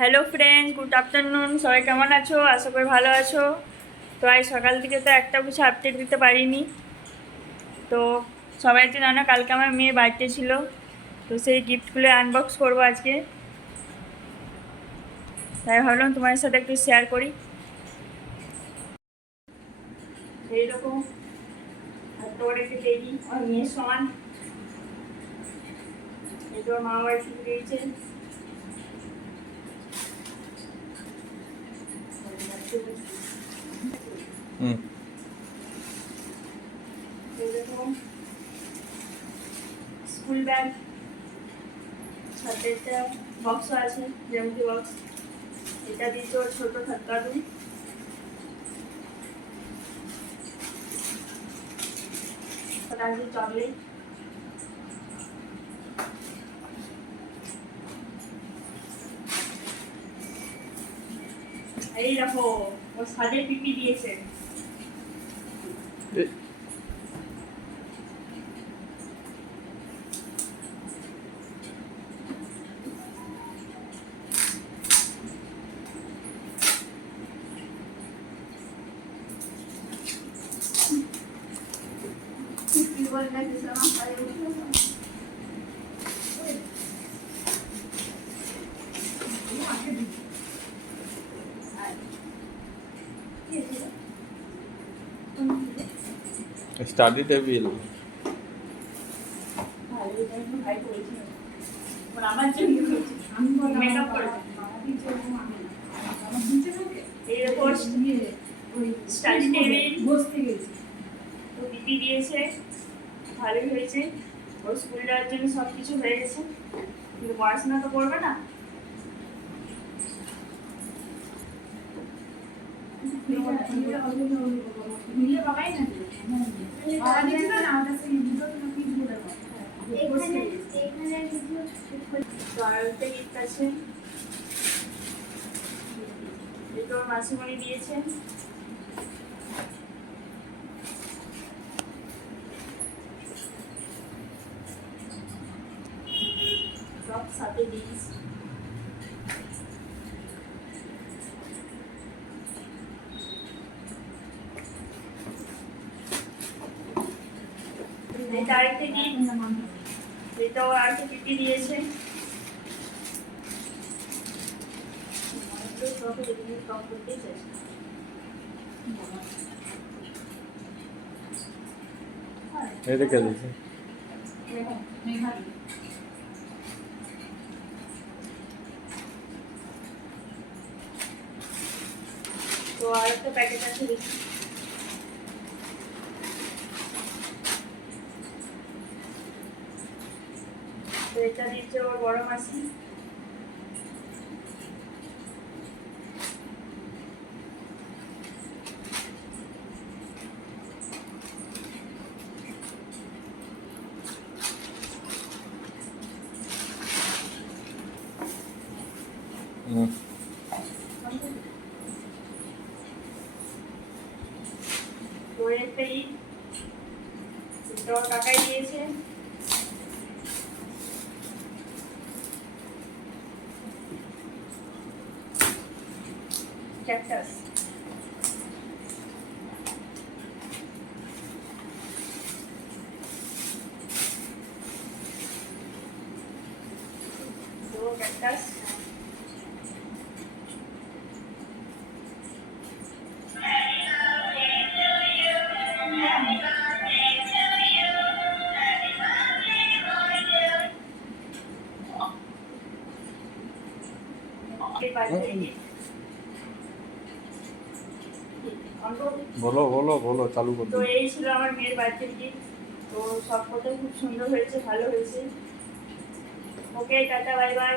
Hello friends, good afternoon. সবাই কেমন আছো? আশা করি ভালো আছো। তো আজ সকাল থেকে তো একটা কিছু আপডেট দিতে পারিনি। তো সবাই তো জানো কালকে আমার মেয়ের বার্থডে ছিল, তো সেই গিফটগুলো আনবক্স করবো আজকে। তাই ভাবলাম তোমার সাথে একটু শেয়ার করি। এইরকম এত বড় একটা টেডি আমার মেয়ের সমান, এটা মা বাড়ি থেকে দিয়েছে। এরকম স্কুল ব্যাগ, সাথে একটা বক্সও আছে, জ্যামিতি বক্স। এটা দিয়েছে ওর ছোটো থাকাদু। আছে চকলেট। এই দেখো ওর সাজে পিপি দিয়েছে। Study table. আমার জন্য মেকআপ করে এরপর স্টাডি টেবিল বসতে গেছি, তো দিদি দিয়েছে, ভালোই হয়েছে। ওর স্কুল যাওয়ার জন্য সব কিছু হয়ে গেছে, কিন্তু পড়াশোনা তো করবে না। মাসিমণি দিয়েছেন। সব সাথে দিয়েছি। এটা আরেকটা গিফট, এটাও আরেকটা গিফট দিয়েছে। এটা কে দিয়েছে? তো আরেকটা প্যাকেট আছে, দেখি। তো এটা দিচ্ছে ওর বড় মাসি। ওর একটা ইট, এটা ওর কাকাই দিয়েছে। ক্যাকটাস, তো ক্যাকটাস। বলো বলো বলো, চালু করো। তো এই ছিল আমার মেয়ের বার্থডে গিফট। তো সব কথাই খুব সুন্দর হয়েছে, ভালো হয়েছে। ওকে, টাটা, বাই বাই।